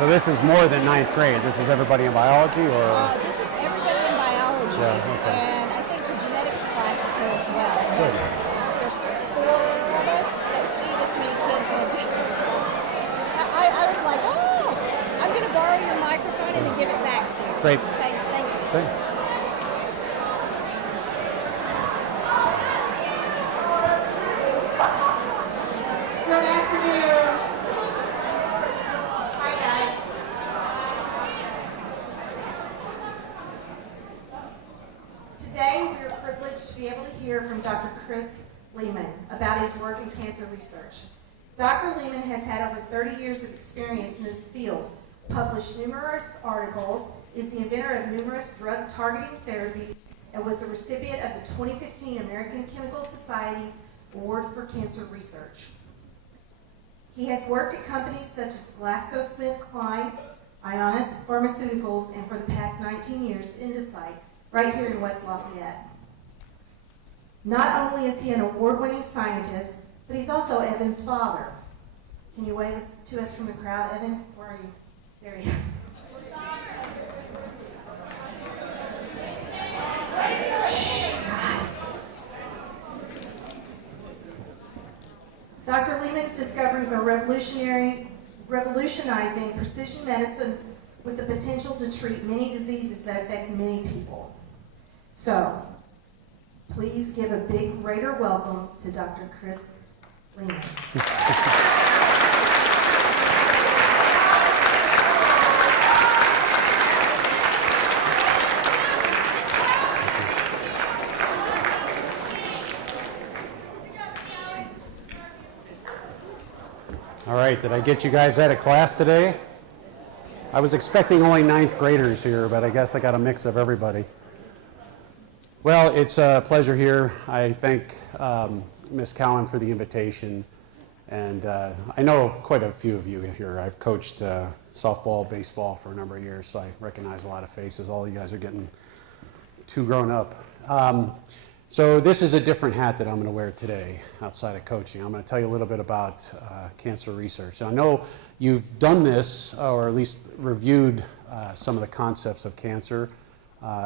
So this is more than ninth grade. This is everybody in biology, or? This is everybody in biology, okay. and I think the genetics class is here as well. Good. There's 4 of us that see this many kids in a day. I was like, oh, I'm going to borrow your microphone and then give it back to you. Great. Okay, thank you. Great. Good afternoon. Hi, guys. Today, we are privileged to be able to hear from Dr. Chris Lehman about his work in cancer research. Dr. Lehman has had over 30 years of experience in this field, published numerous articles, is the inventor of numerous drug-targeting therapies, and was the recipient of the 2015 American Chemical Society's Award for Cancer Research. He has worked at companies such as GlaxoSmithKline, Ionis Pharmaceuticals, and for the past 19 years, Indecyte, right here in West Lafayette. Not only is he an award-winning scientist, but he's also Evan's father. Can you wave to us from the crowd, Evan? Where are you? There he is. Shh, guys. Dr. Lehman's discoveries are revolutionizing precision medicine with the potential to treat many diseases that affect many people. So, please give a big greater welcome to Dr. Chris Lehman. All right, did I get you guys out of class today? I was expecting only ninth graders here, but I guess I got a mix of everybody. Well, it's a pleasure here. I thank Ms. Cowan for the invitation. And I know quite a few of you here. I've coached softball, baseball for a number of years, so I recognize a lot of faces. All you guys are getting too grown up. So this is a different hat that I'm going to wear today outside of coaching. I'm going to tell you a little bit about cancer research. And I know you've done this, or at least reviewed some of the concepts of cancer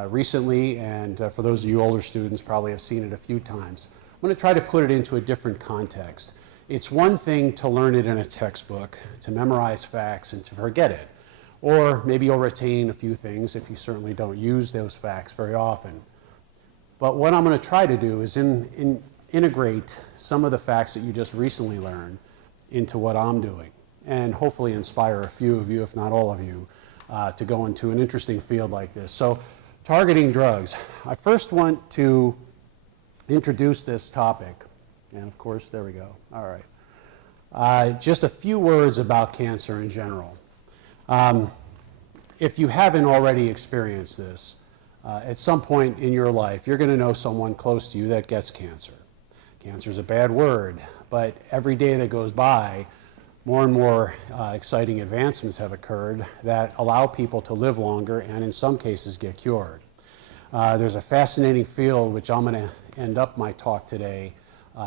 recently, and for those of you older students probably have seen it a few times. I'm going to try to put it into a different context. It's one thing to learn it in a textbook, to memorize facts and to forget it. Or maybe you'll retain a few things if you certainly don't use those facts very often. But what I'm going to try to do is integrate some of the facts that you just recently learned into what I'm doing, and hopefully inspire a few of you, if not all of you, to go into an interesting field like this. So, targeting drugs. I first want to introduce this topic, and of course, there we go. All right. Just a few words about cancer in general. If you haven't already experienced this, at some point in your life, you're going to know someone close to you that gets cancer. Cancer is a bad word, but every day that goes by, more and more exciting advancements have occurred that allow people to live longer and in some cases get cured. There's a fascinating field which I'm going to end up my talk today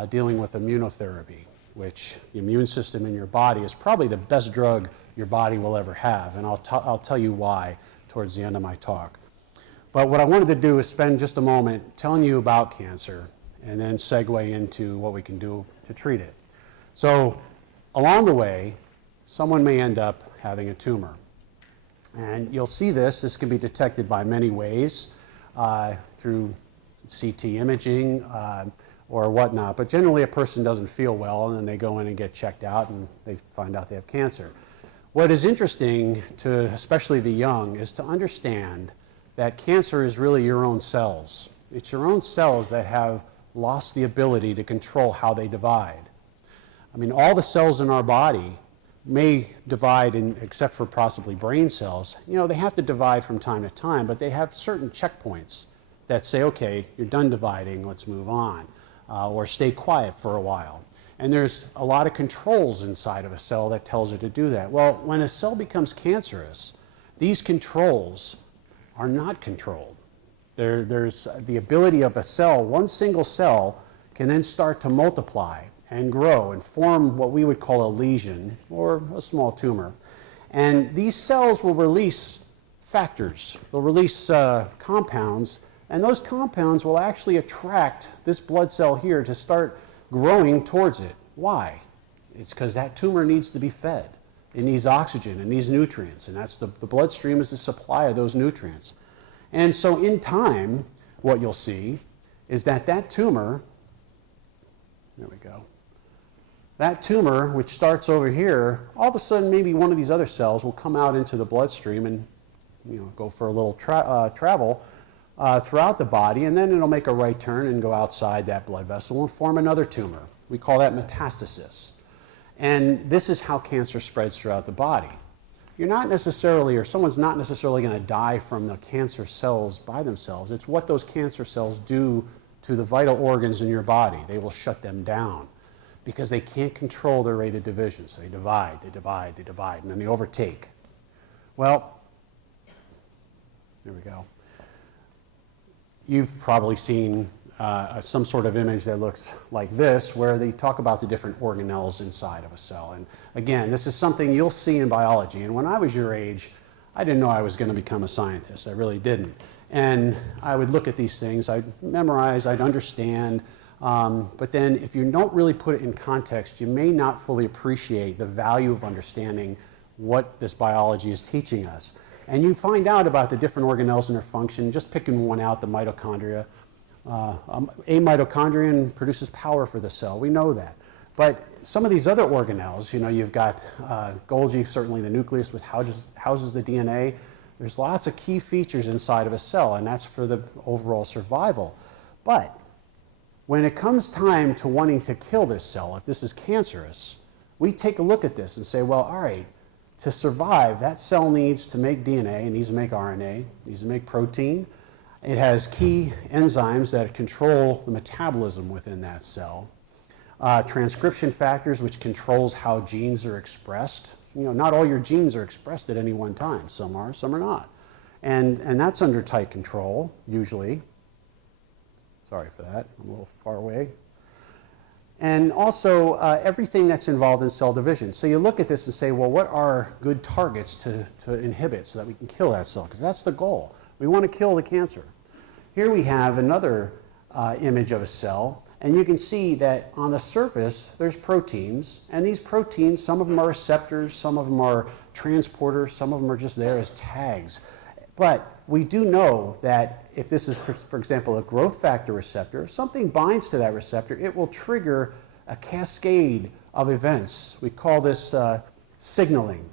dealing with immunotherapy, which the immune system in your body is probably the best drug your body will ever have, and I'll tell you why towards the end of my talk. But what I wanted to do is spend just a moment telling you about cancer and then segue into what we can do to treat it. So along the way, someone may end up having a tumor. And you'll see this can be detected by many ways, through CT imaging or whatnot, but generally a person doesn't feel well and then they go in and get checked out and they find out they have cancer. What is interesting to especially the young is to understand that cancer is really your own cells. It's your own cells that have lost the ability to control how they divide. I mean, all the cells in our body may divide, except for possibly brain cells. You know, they have to divide from time to time, but they have certain checkpoints that say, okay, you're done dividing, let's move on, or stay quiet for a while. And there's a lot of controls inside of a cell that tells it to do that. Well, when a cell becomes cancerous, these controls are not controlled. There's the ability of a cell, one single cell, can then start to multiply and grow and form what we would call a lesion or a small tumor. And these cells will release factors. They'll release compounds, and those compounds will actually attract this blood cell here to start growing towards it. Why? It's because that tumor needs to be fed. It needs oxygen, it needs nutrients, and that's the bloodstream is the supply of those nutrients. And so in time, what you'll see is that tumor, there we go, that tumor, which starts over here, all of a sudden maybe one of these other cells will come out into the bloodstream and go for a little travel throughout the body, and then it'll make a right turn and go outside that blood vessel and form another tumor. We call that metastasis. And this is how cancer spreads throughout the body. You're not necessarily, or someone's not necessarily going to die from the cancer cells by themselves. It's what those cancer cells do to the vital organs in your body. They will shut them down because they can't control their rate of division. So they divide, they divide, they divide, and then they overtake. Well, there we go. You've probably seen some sort of image that looks like this, where they talk about the different organelles inside of a cell. And again, this is something you'll see in biology. And when I was your age, I didn't know I was going to become a scientist. I really didn't. And I would look at these things, I'd memorize, I'd understand, but then if you don't really put it in context, you may not fully appreciate the value of understanding what this biology is teaching us. And you find out about the different organelles and their function, just picking one out, the mitochondria. A mitochondrion produces power for the cell, we know that. But some of these other organelles, you've got Golgi, certainly the nucleus, which houses the DNA. There's lots of key features inside of a cell, and that's for the overall survival. But when it comes time to wanting to kill this cell, if this is cancerous, we take a look at this and say, well, all right, to survive, that cell needs to make DNA, it needs to make RNA, it needs to make protein. It has key enzymes that control the metabolism within that cell. Transcription factors, which controls how genes are expressed. Not all your genes are expressed at any one time. Some are, some are not. And that's under tight control, usually. Sorry for that, I'm a little far away. And also everything that's involved in cell division. So you look at this and say, well, what are good targets to inhibit so that we can kill that cell? Because that's the goal. We want to kill the cancer. Here we have another image of a cell, and you can see that on the surface there's proteins, and these proteins, some of them are receptors, some of them are transporters, some of them are just there as tags. But we do know that if this is, for example, a growth factor receptor, if something binds to that receptor, it will trigger a cascade of events. We call this signaling.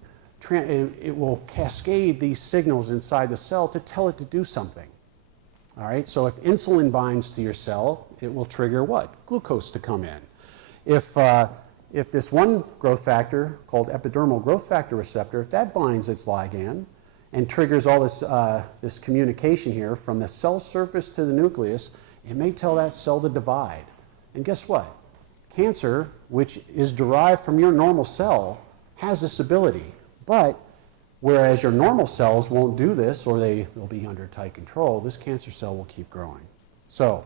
It will cascade these signals inside the cell to tell it to do something. All right, so if insulin binds to your cell, it will trigger what? Glucose to come in. If this one growth factor, called epidermal growth factor receptor, if that binds its ligand and triggers all this communication here from the cell surface to the nucleus, it may tell that cell to divide. And guess what? Cancer, which is derived from your normal cell, has this ability. But whereas your normal cells won't do this, or they will be under tight control, this cancer cell will keep growing. So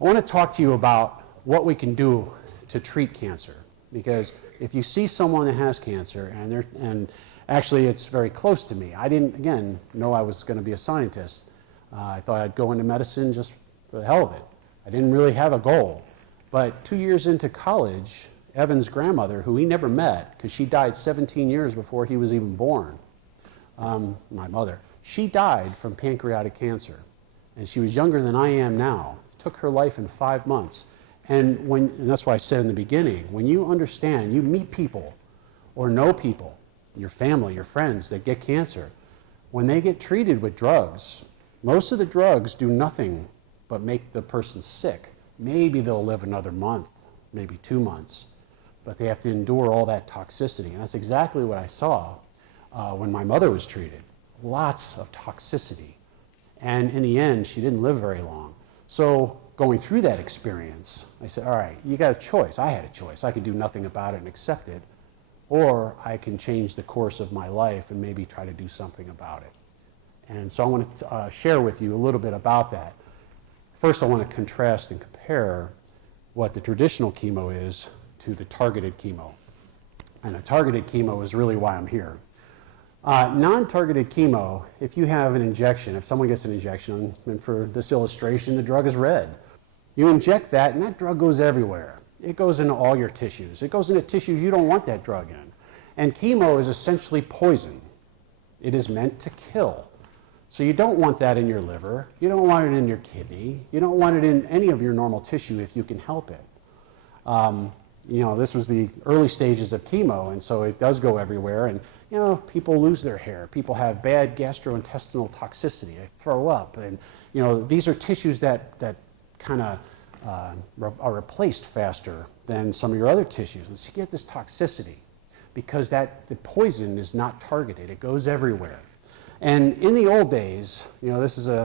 I want to talk to you about what we can do to treat cancer. Because if you see someone that has cancer, and actually it's very close to me. I didn't, again, know I was going to be a scientist. I thought I'd go into medicine just for the hell of it. I didn't really have a goal. But 2 years into college, Evan's grandmother, who he never met, because she died 17 years before he was even born, my mother, she died from pancreatic cancer. And she was younger than I am now. It took her life in 5 months. And that's why I said in the beginning, when you understand, you meet people or know people, your family, your friends that get cancer, when they get treated with drugs, most of the drugs do nothing but make the person sick. Maybe they'll live another month, maybe 2 months, but they have to endure all that toxicity. And that's exactly what I saw when my mother was treated. Lots of toxicity. And in the end, she didn't live very long. So going through that experience, I said, all right, you got a choice. I had a choice. I could do nothing about it and accept it, or I can change the course of my life and maybe try to do something about it. And so I want to share with you a little bit about that. First, I want to contrast and compare what the traditional chemo is to the targeted chemo. And a targeted chemo is really why I'm here. Non-targeted chemo, if you have an injection, if someone gets an injection, and for this illustration, the drug is red. You inject that, and that drug goes everywhere. It goes into all your tissues. It goes into tissues you don't want that drug in. And chemo is essentially poison. It is meant to kill. So you don't want that in your liver. You don't want it in your kidney. You don't want it in any of your normal tissue if you can help it. You know, this was the early stages of chemo, and so it does go everywhere. And, you know, people lose their hair. People have bad gastrointestinal toxicity. They throw up. And, you know, these are tissues that kind of are replaced faster than some of your other tissues. And so you get this toxicity because the poison is not targeted. It goes everywhere. And in the old days, you know, this is a